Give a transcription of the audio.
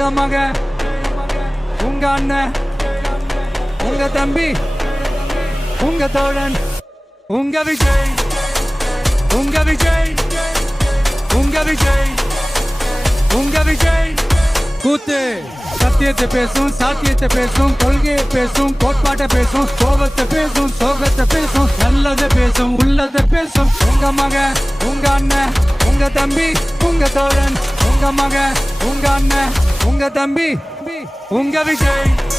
உங்க மக, உங்க அண்ணன், உங்க தம்பி, உங்க தோழன், உங்க விஜய், உங்க விஜய், உங்க விஜய், உங்க விஜய். கூத்து சத்தியத்தை பேசும், சாத்தியத்தை பேசும், கொள்கையை பேசும், கோட்பாட்டை பேசும், கோபத்தை பேசும், சோகத்தை பேசும், நல்லதை பேசும், உள்ளதை பேசும். உங்க மக, உங்க அண்ணன், உங்க தம்பி, உங்க தோழன், உங்க மக, உங்க அண்ணன், உங்க தம்பி, உங்க விஜய்.